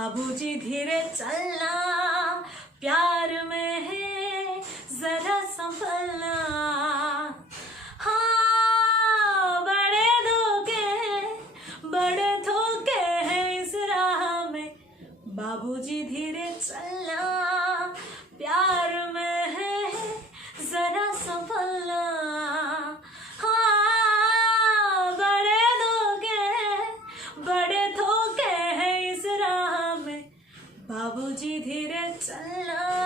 बाबूजी धीरे चलना, प्यार में है जरा संभलना। हाँ, बड़े धोखे हैं इस राह में, बाबूजी धीरे चलना, प्यार में है जरा संभलना। हाँ, बड़े धोखे हैं इस राह में, बाबूजी धीरे चलना।